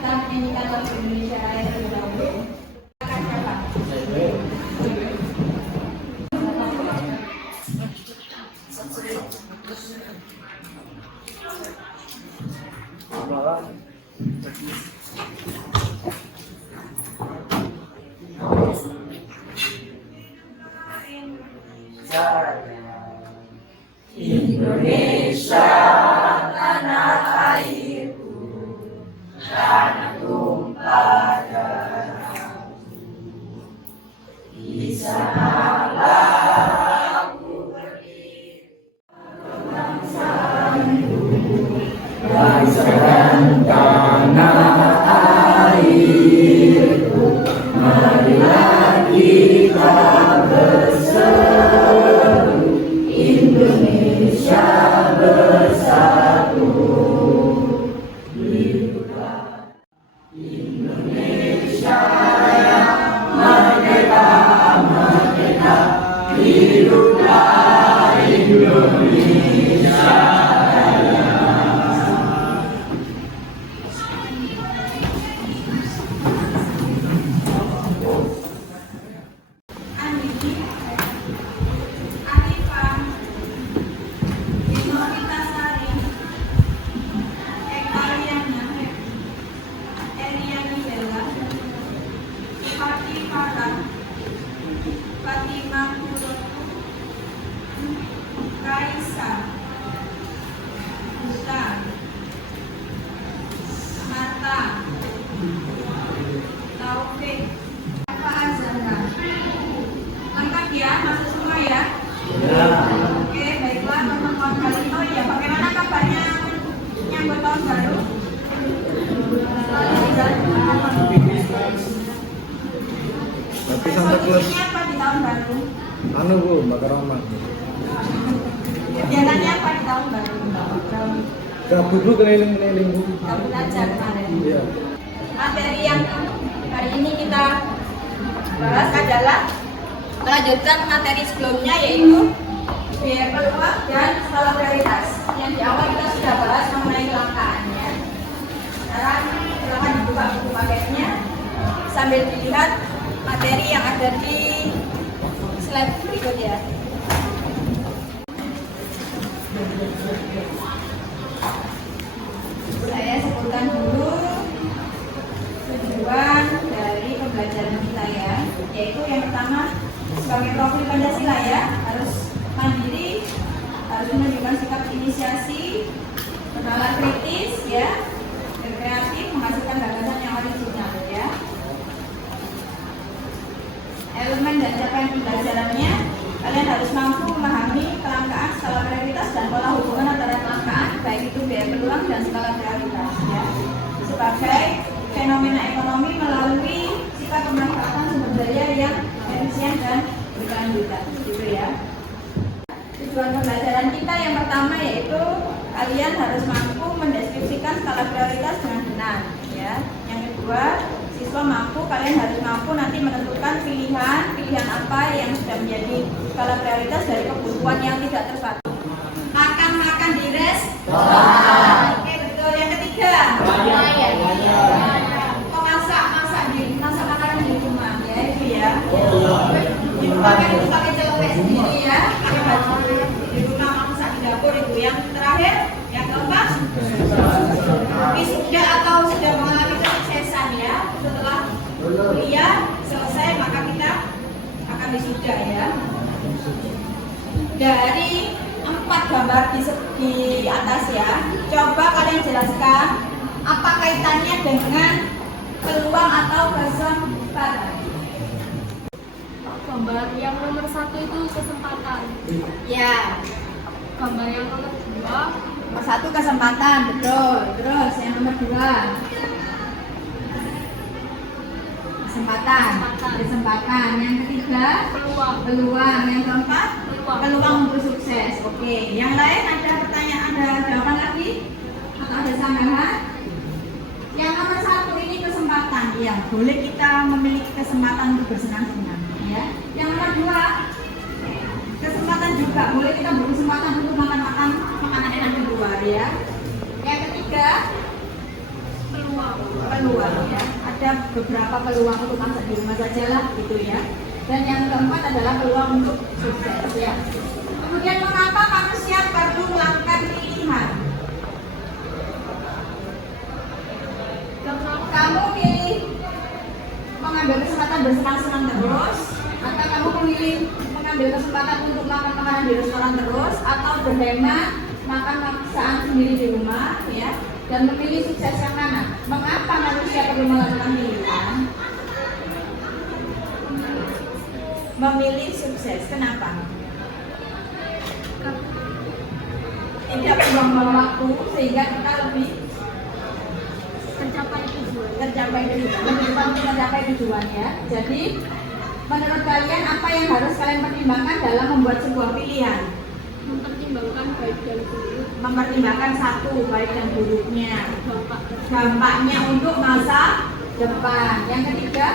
kita menyanyikan lagu Indonesia Raya terlebih dahulu. Silakan siapa? Indonesia tanah airku, tanah tumpah darahku. Di sanalah aku berdiri, bangsa dan tanah airku. Marilah kita berseru, Indonesia bersatu. Hiduplah Indonesia yang merdeka, merdeka. Hiduplah Indonesia Raya. Kaisa, Buta, Mata, Taufik, Pak Azhara. Lengkap ya, masuk semua ya? Ya. Oke, baiklah teman-teman kali. Oh iya, bagaimana kabarnya nyambut tahun baru? Tapi Santa Claus Resolusinya apa di tahun baru? anu Bu, bakar rumah. Kegiatannya apa di tahun baru? Gabut Bu, keliling-keliling Bu. Kabut aja kemarin. Iya. Materi yang hari ini kita bahas adalah melanjutkan materi sebelumnya, yaitu biaya peluang dan skala prioritas. Yang di awal kita sudah bahas mengenai kelangkaannya. Sekarang silakan dibuka buku paketnya sambil dilihat materi yang ada di slide berikut ya. Saya sebutkan dulu tujuan dari pembelajaran kita ya, yaitu yang pertama sebagai profil Pancasila ya, harus mandiri, harus menunjukkan sikap inisiasi, bernalar kritis ya, berkreatif, menghasilkan gagasan yang original ya. Elemen dan capaian pembelajarannya, kalian harus mampu memahami kelangkaan, skala prioritas dan pola hubungan antara kelangkaan, baik itu biaya peluang dan skala prioritas ya, sebagai fenomena ekonomi melalui sifat pemanfaatan sumber daya yang efisien dan berkelanjutan gitu ya. Tujuan pembelajaran kita yang pertama yaitu kalian harus mampu mendeskripsikan skala prioritas dengan benar ya. Yang kedua, siswa kalian harus mampu nanti menentukan pilihan apa yang sudah menjadi skala prioritas dari kebutuhan yang tidak terbatas. Makan di restoran. Oke, betul. Yang ketiga, masak makanan di rumah ya, itu ya. Pakai celopek sendiri ya. Di rumah masak di dapur itu. Yang terakhir, yang keempat, wisuda atau sudah mengalami kesuksesan ya. Setelah kuliah selesai maka kita akan wisuda ya. Dari 4 gambar di atas ya, coba kalian jelaskan apa kaitannya dengan peluang atau kesempatan. Gambar yang nomor 1 itu kesempatan. Ya, Gambar yang nomor 2 nomor 1 kesempatan, betul. Terus yang nomor 2 kesempatan. Yang ketiga peluang. Yang keempat peluang untuk sukses. Oke, yang lain ada pertanyaan, ada jawaban lagi atau ada sanggahan? Yang nomor 1 ini kesempatan, ya boleh kita memiliki kesempatan untuk bersenang-senang ya. Yang nomor 2 kesempatan juga, boleh kita berkesempatan untuk makan makanan enak di luar ya. Yang ketiga Peluang ya. Ada beberapa peluang untuk masak di rumah saja lah gitu ya. Dan yang keempat adalah peluang untuk sukses ya. Kemudian mengapa manusia perlu melakukan pilihan? Kamu pilih mengambil kesempatan bersenang-senang terus, atau kamu memilih mengambil kesempatan untuk makan makanan di restoran terus, atau berhemat makan masakan sendiri di rumah ya, dan memilih sukses yang mana? Mengapa manusia perlu melakukan pilihan? Memilih sukses, kenapa? Tidak buang-buang waktu sehingga kita lebih Tercapai tujuan. lebih cepat untuk mencapai tujuan ya. Jadi menurut kalian apa yang harus kalian pertimbangkan dalam membuat sebuah pilihan? Mempertimbangkan baik dan buruk. Mempertimbangkan satu baik dan buruknya, Dampak. dampaknya untuk masa depan. Yang ketiga,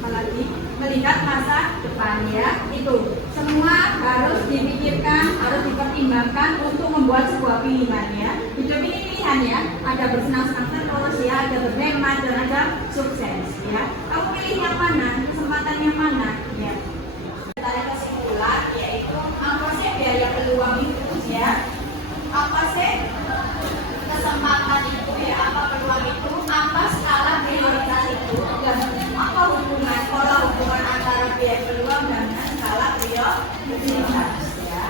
apalagi melihat masa depan ya. Itu semua harus dipikirkan, harus dipertimbangkan untuk membuat sebuah pilihan ya. Hidup ini pilihan ya. Ada bersenang-senang terus ya, ada berhemat dan ada sukses ya. Kamu pilih yang mana? Kesempatan yang mana ya? Tarik kesimpulan yaitu apa sih biaya peluang itu ya? Apa sih kesempatan itu ya? Apa peluang itu? Apa skala prioritas itu? Dan apa hubungan pola hubungan antara biaya peluang dan skala prioritas ya?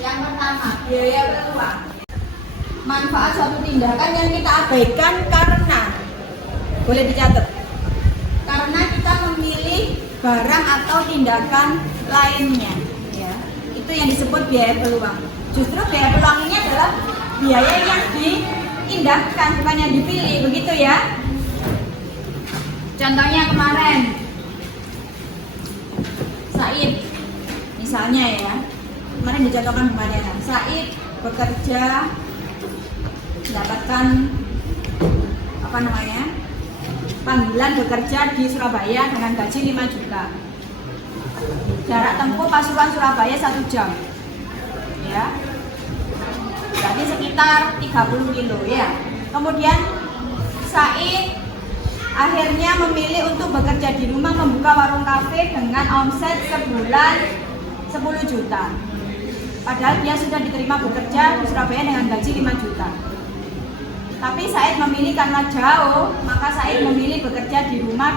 Yang pertama biaya peluang. Manfaat suatu tindakan yang kita abaikan karena boleh dicatat. Karena kita memilih barang atau tindakan lainnya ya. Itu yang disebut biaya peluang. Justru biaya peluang ini adalah biaya yang diindahkan, bukan yang dipilih, begitu ya. Contohnya kemarin Said misalnya ya, kemarin dicontohkan kemarin Said bekerja mendapatkan panggilan bekerja di Surabaya dengan gaji 5 juta. Jarak tempuh Pasuruan Surabaya 1 jam. Ya. Berarti sekitar 30 kilo ya. Kemudian Said akhirnya memilih untuk bekerja di rumah, membuka warung kafe dengan omset sebulan 10 juta. Padahal dia sudah diterima bekerja di Surabaya dengan gaji 5 juta. Tapi Said memilih karena jauh, maka Said memilih bekerja di rumah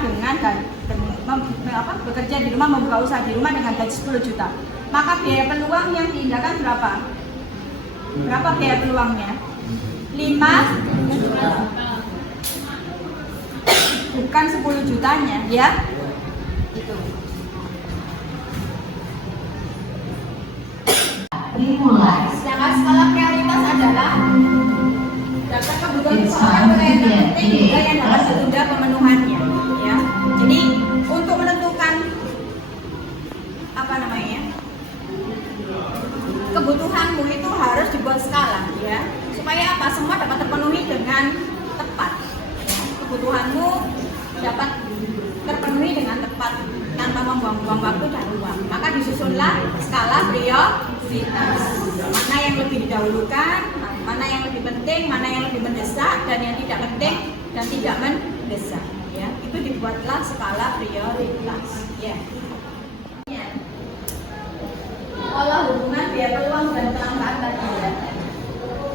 bekerja di rumah, membuka usaha di rumah dengan gaji 10 juta. Maka biaya peluang yang diindahkan berapa? Berapa biaya peluangnya? 5 juta. Bukan 10 jutanya ya. Itu. Dimulai. Sedangkan skala prioritas adalah daftar kebutuhan seseorang yang penting juga yang dapat ditunda pemenuhannya ya. Jadi untuk menentukan kebutuhanmu itu harus dibuat skala ya, supaya apa, semua dapat terpenuhi dengan tepat ya. Kebutuhanmu dapat terpenuhi dengan tepat tanpa membuang-buang waktu dan uang. Maka disusunlah skala prioritas, mana yang lebih didahulukan, mana yang lebih penting, mana yang lebih mendesak, dan yang tidak penting dan tidak mendesak ya. Itu dibuatlah skala prioritas ya. Olah hubungan biaya peluang dan kelangkaan tadi ya.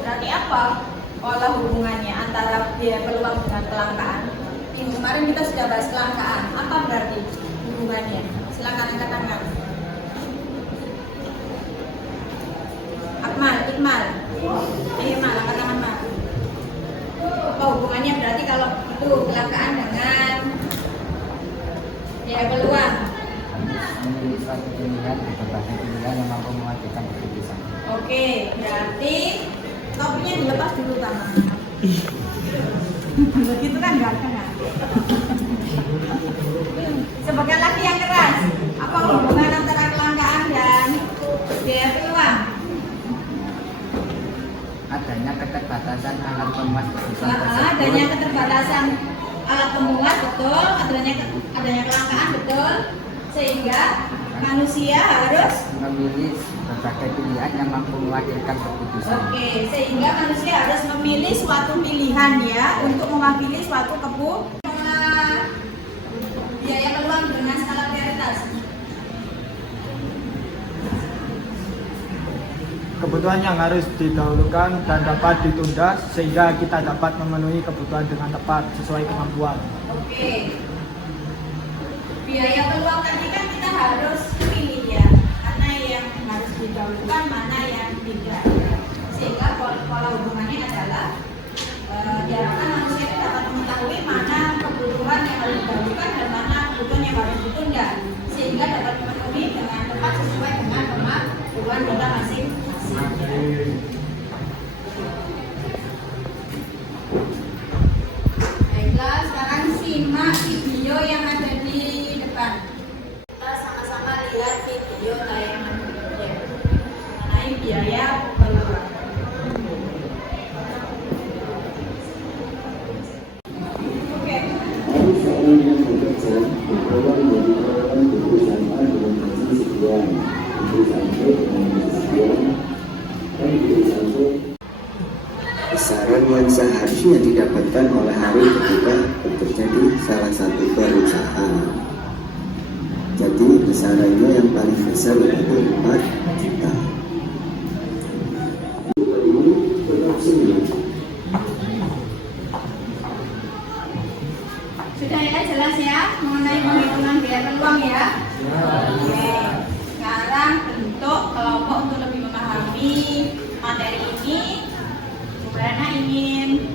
Berarti apa olah hubungannya antara biaya peluang dengan kelangkaan? Minggu kemarin kita sudah bahas kelangkaan. Apa berarti hubungannya? Silakan angkat tangan. Akmal, Ikmal. Ikmal, angkat tangan Mal. Apa hubungannya berarti kalau itu kelangkaan dengan biaya peluang? Memilih suatu pilihan di berbagai pilihan yang mampu menghasilkan keputusan. Oke, berarti topiknya dilepas dulu tangan. Begitu kan nggak kena. Sebagai laki yang keras, apa hubungan antara kelangkaan dan biaya peluang? Adanya keterbatasan alat pemuas kebutuhan tersebut. Adanya keterbatasan alat pemuas betul, adanya kelangkaan betul, sehingga Manusia harus memilih berbagai pilihan yang mampu mewakilkan keputusan. oke, sehingga manusia harus memilih suatu pilihan ya untuk mewakili suatu biaya peluang dengan skala prioritas. Kebutuhan yang harus didahulukan dan dapat ditunda sehingga kita dapat memenuhi kebutuhan dengan tepat sesuai kemampuan. Oke. Biaya peluang tadi kan kita harus pilih ya, mana yang harus didahulukan, mana yang tidak. Sehingga pola hubungannya adalah diharapkan manusia itu dapat mengetahui mana kebutuhan yang harus didahulukan dan mana kebutuhan yang harus ditunda, sehingga dapat memenuhi dengan tepat sesuai dengan kemampuan kita masing-masing. Baiklah, sekarang simak video yang ada di depan. Kita sama-sama lihat video tayangan mengenai biaya peluang. Oke. Ada seorang yang bekerja mencoba menjadi karyawan di perusahaan dengan gaji sekian, di perusahaan dengan gaji sekian, dan di perusahaan besaran yang seharusnya didapatkan oleh Harun ketika bekerja di salah satu perusahaan. Jadi besarannya yang paling besar yaitu 4 juta. Ini berlangsung. Sudah ya, jelas ya mengenai penghitungan biaya peluang ya. Oke. Sekarang bentuk kelompok untuk lebih memahami materi ini. Karena ingin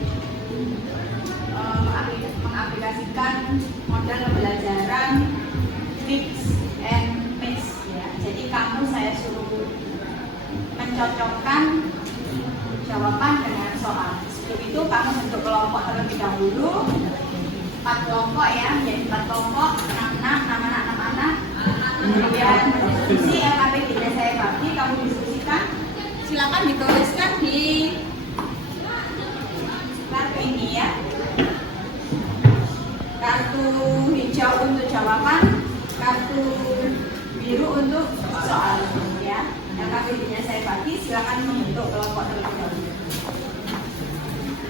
mengaplikasikan model pembelajaran mix and mix ya. Jadi kamu saya suruh mencocokkan jawaban dengan soal. Sebelum itu kamu bentuk kelompok terlebih dahulu. 4 kelompok ya, menjadi 4 kelompok, 6 anak. Kemudian berdiskusi LKP tidak saya bagi, kamu diskusikan. Silakan dituliskan di kartu ini ya. Kartu hijau untuk jawaban, kartu biru untuk soal ya. LKP tidak saya bagi, silakan membentuk kelompok terlebih dahulu.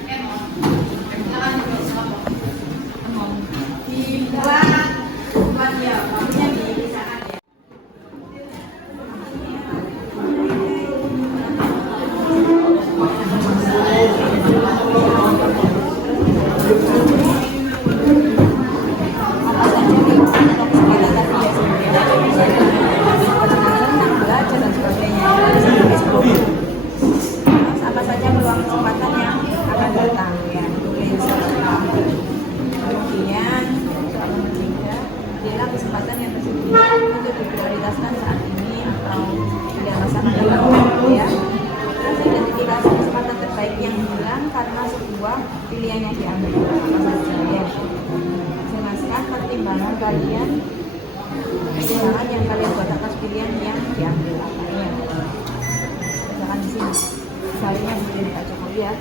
Oke, silakan bentuk kelompok. Dibuat ya, kamunya dipisahkan ya. Apa saja peluang kesempatan yang akan datang ya, tulis. Kemudian soal nomor 3, pilihlah kesempatan yang tersedia untuk diprioritaskan saat ini atau tidak masalah ya. Terus identifikasi kesempatan terbaik yang hilang karena sebuah pilihan yang diambil. Apa saja ya. Jelaskan pertimbangan kalian, pertimbangan yang kalian buat atas pilihan yang diambil. Apa ya? Misalkan di sini, misalnya begini Pak Jokowi ya.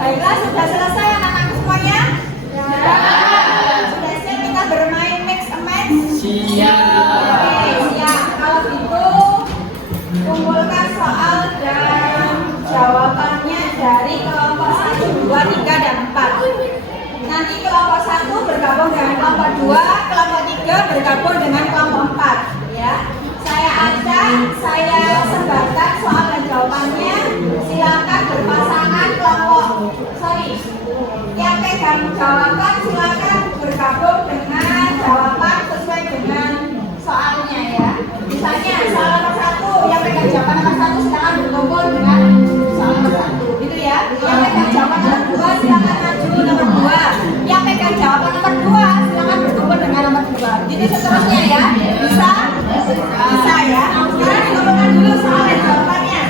Baiklah, sudah selesai anak-anak semuanya? Sudah siap kita bermain mix and match? mengumpulkan soal dan jawabannya dari kelompok 1, 2, 3, dan 4. Nanti kelompok 1 bergabung dengan kelompok 2, kelompok 3 bergabung dengan kelompok 4. Ya, saya acak, saya sebarkan soal dan jawabannya. Silakan berpasangan kelompok. Yang pegang jawaban silakan bergabung dengan jawaban sesuai dengan soalnya ya. Misalnya soal nomor 1, yang pegang jawaban nomor 1 silakan berkumpul dengan soal nomor 1, gitu ya. Yang pegang jawaban nomor 2 silakan maju nomor 2. Yang pegang jawaban nomor 2 silakan berkumpul dengan nomor 2. Jadi seterusnya ya. Bisa? Bisa ya. Sekarang dikumpulkan dulu soal dan jawabannya.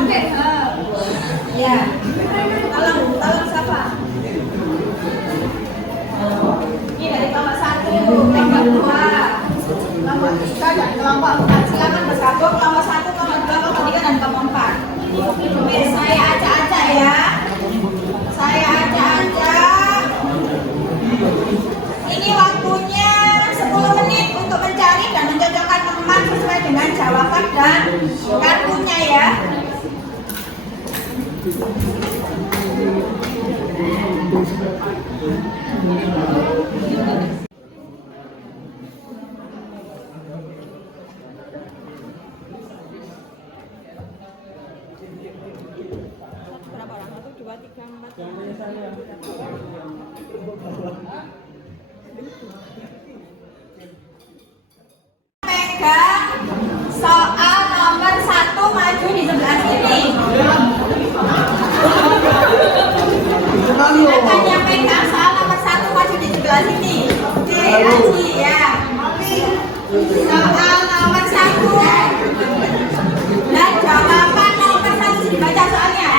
Oke. Ya. Tolong siapa? Ini dari kelompok 1, kelompok 2, kelompok 3 dan kelompok 4. Silakan bergabung kelompok 1, kelompok 2, kelompok 3 dan kelompok 4. Oke, saya acak-acak ya. Saya acak-acak. Ini waktunya 10 menit untuk mencari dan mencocokkan teman sesuai dengan jawaban dan kartunya ya. Berapa orang? 1, 2, 3, 4. Pegang soal nomor 1 maju di sebelah sini. Silakan yang pegang soal nomor 1 maju di sebelah sini. Oke, Aji ya. Soal nomor 1 dan jawaban nomor 1 dibaca soalnya.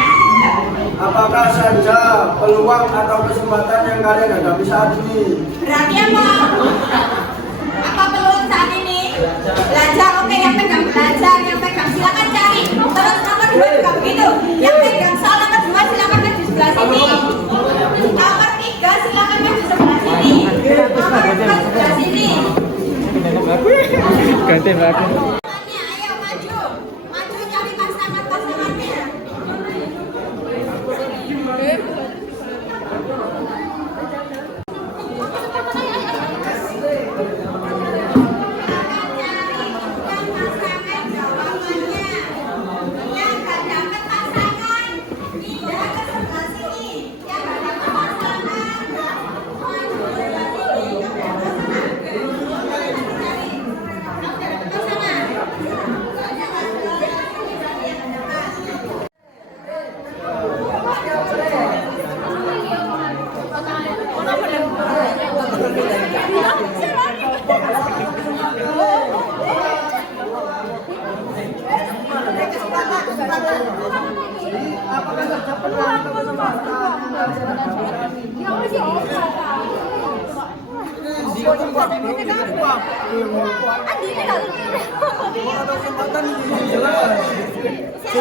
Apakah saja peluang atau kesempatan yang kalian hadapi saat ini? Berarti apa peluang saat ini? Belajar, oke, yang pegang belajar, yang pegang silakan cari. Terus nomor 2 juga begitu. Yang pegang soal nomor 2 silakan maju sebelah sini. Nomor 3 silakan maju sebelah sini. Nomor 4 sebelah sini. Ganti aku. Ayo maju. Maju cari pasangan-pasangannya.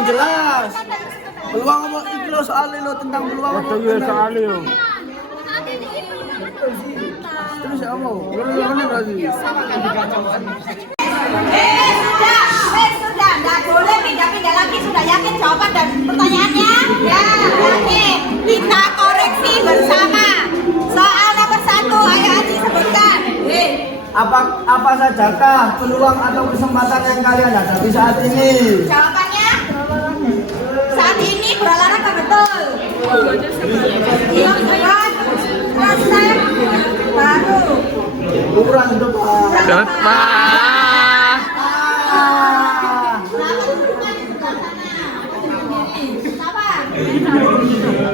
Jelas. Peluang apa iki lo soal lo tentang peluang apa? Soal yo. Terus ya kamu? Gimana berarti? Sudah, nggak boleh pindah-pindah lagi. Sudah yakin jawaban dan pertanyaannya? Ya, yakin. Kita koreksi bersama. Soal nomor 1, ayo Aji sebutkan. Apa sajakah peluang atau kesempatan yang kalian hadapi saat ini? Jawabannya? Saat ini berolahraga betul. Iya, betul. Proses baru. Kurang depan. Depan.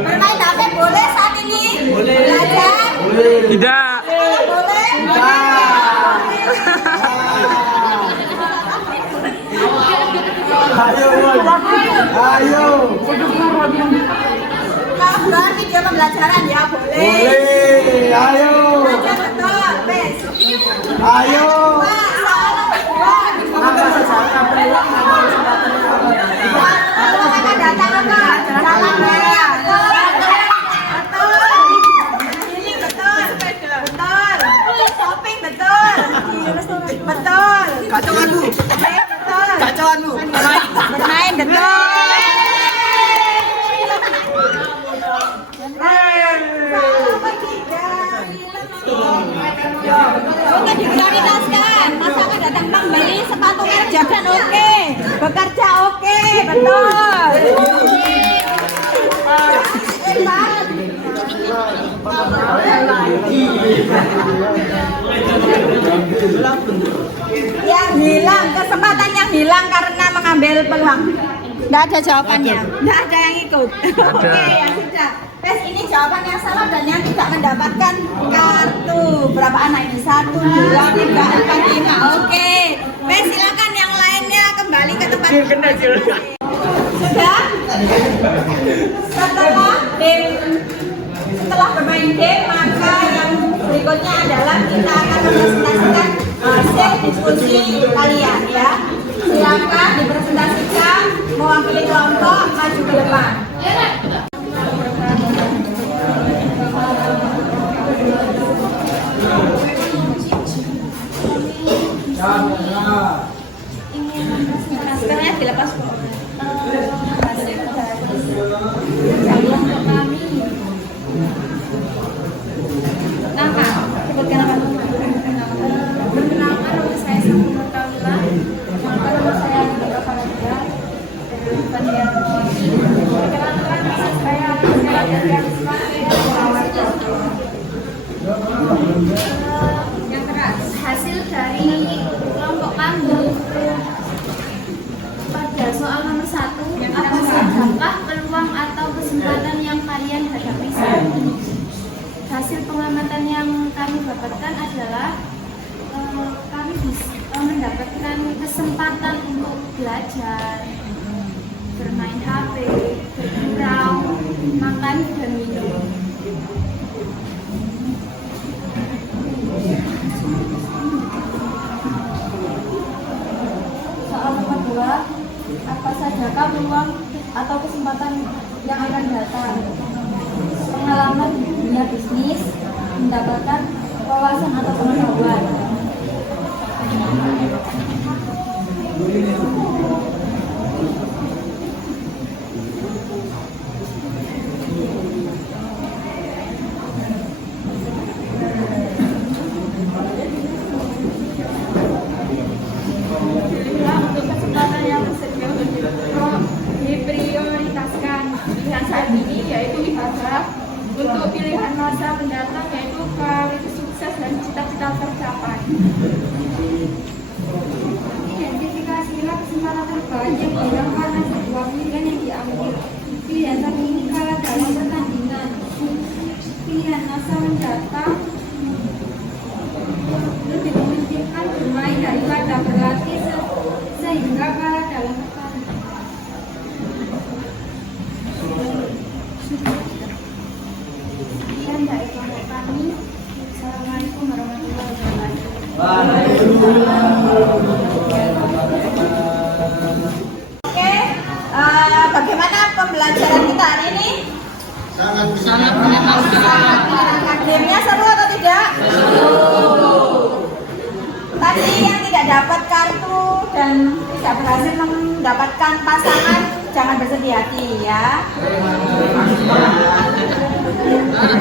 Bermain HP boleh saat ini? Belajar? Tidak. Boleh? Ayo. Kalau bukan video pembelajaran ya boleh. Boleh. Ayo. Belajar betul, bes. Ayo. Soal nomor 2. Apa sajakah peluang atau kesempatan yang kalian hadapi? Kalau akan datang apa? Jalan raya. Betul. Ini betul. Betul. Shopping betul. Betul. Kacauanmu. Kacauanmu. Bermain betul. Oke, diprioritaskan. Masa akan datang membeli sepatu merek Jordan, oke. Bekerja, oke, betul. Yang hilang, kesempatan yang hilang karena mengambil peluang. Nggak ada jawabannya, nggak ada yang ikut. Oke, yang sudah. Tes ini jawaban yang salah dan yang tidak mendapatkan kartu. Berapa anak ini? 1, 2, 3, 4, 5. Oke. Tes silakan yang lainnya kembali ke tempat. Sudah? Setelah bermain game, maka yang berikutnya adalah kita akan mempresentasikan hasil diskusi kalian ya. Silakan dipresentasikan mewakili kelompok maju ke depan. Maskernya dilepas. Nama, sebutkan nama. Perkenalkan, nama saya Samuel Kaula. Perkenalkan, nama saya Dora Faraja. Perkenalkan, nama saya Rizka dari Arisma. Yang keras, hasil dari kelompok kami pada soal nomor 1, apa sajakah peluang atau kesempatan yang kalian hadapi saat ini? Hasil pengamatan yang kami dapatkan adalah kami bisa mendapatkan kesempatan untuk belajar, bermain HP, bergurau, makan dan minum. Soal nomor 2, apa sajakah peluang atau kesempatan yang akan datang? Pengalaman dunia bisnis, mendapatkan wawasan atau pengetahuan. Untuk kesempatan yang tersedia diprioritaskan pilihan saat ini yaitu ibadah. Untuk pilihan masa mendatang yaitu karir sukses dan cita-cita tercapai. Identifikasilah kesempatan terbaik yang hilang karena sebuah pilihan yang diambil. Pilihan tertinggal dalam pertandingan. Pilihan masa mendatang lebih mementingkan bermain daripada berlatih sehingga kalah dalam pertandingan. Sekian dari kelompok kami. Assalamualaikum warahmatullahi wabarakatuh. Oke, bagaimana pembelajaran kita hari ini? Sangat menyenangkan. Gamenya seru atau tidak? Tadi yang tidak dapat kartu dan tidak berhasil mendapatkan pasangan, jangan bersedih hati ya.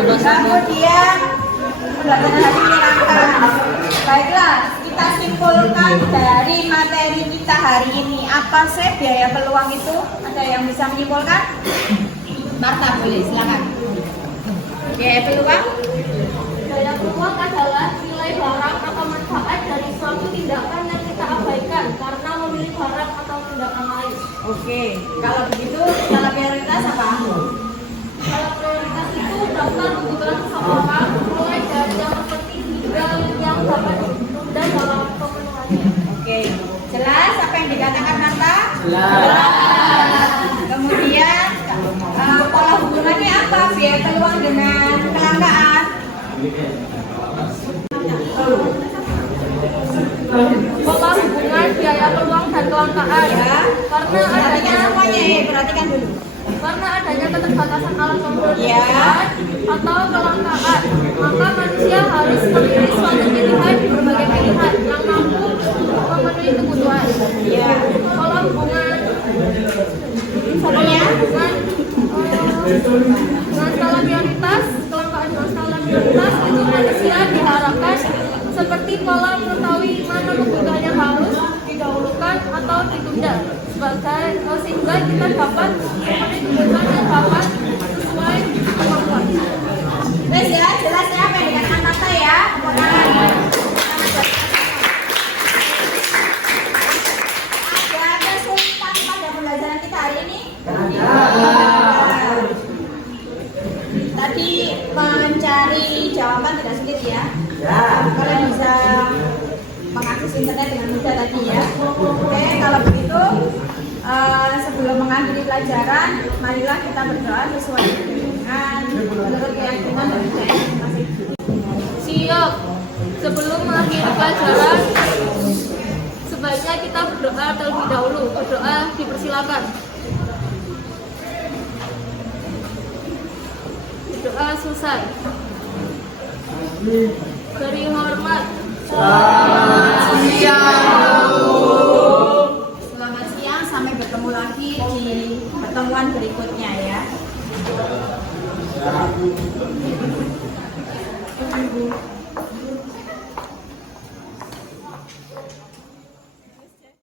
Kemudian pembelajaran hari menyenangkan. Baiklah, kita simpulkan dari materi kita hari ini. Apa sih biaya peluang itu? Ada yang bisa menyimpulkan? Marta boleh, silakan. Biaya peluang? Biaya peluang adalah nilai barang atau manfaat dari suatu tindakan yang kita abaikan karena memilih barang atau tindakan lain. Oke, kalau begitu skala prioritas apa? Kalau prioritas itu daftar kebutuhan seseorang mulai dari yang terpenting hingga yang dapat ditunda dalam pemenuhannya. Oke, jelas apa yang dikatakan Marta? Jelas. Kemudian pola hubungannya apa? Biaya peluang dengan kelangkaan? Pola hubungan biaya peluang dan kelangkaan Ya. karena Perhatikan adanya semuanya, perhatikan dulu. karena adanya keterbatasan alat Ya. pemproduksi atau kelangkaan, maka manusia harus memilih suatu pilihan di berbagai pilihan yang mampu memenuhi sehingga kita dapat memenuhi kebutuhan yang dapat sesuai kemampuan. Wes ya, jelas ya apa yang dikatakan Tante ya. Ada kesulitan pada pembelajaran kita hari ini? Tadi mencari jawaban tidak sulit ya. Kalian bisa mengakses internet dengan mudah tadi ya. Oke, kalau begitu sebelum mengakhiri pelajaran, marilah kita berdoa sesuai dengan menurut keyakinan dan percayaan masing-masing. Siap. Sebelum mengakhiri pelajaran, sebaiknya kita berdoa terlebih dahulu. Berdoa dipersilakan. Berdoa selesai. Beri hormat. Selamat siang, sampai bertemu lagi di pertemuan berikutnya ya.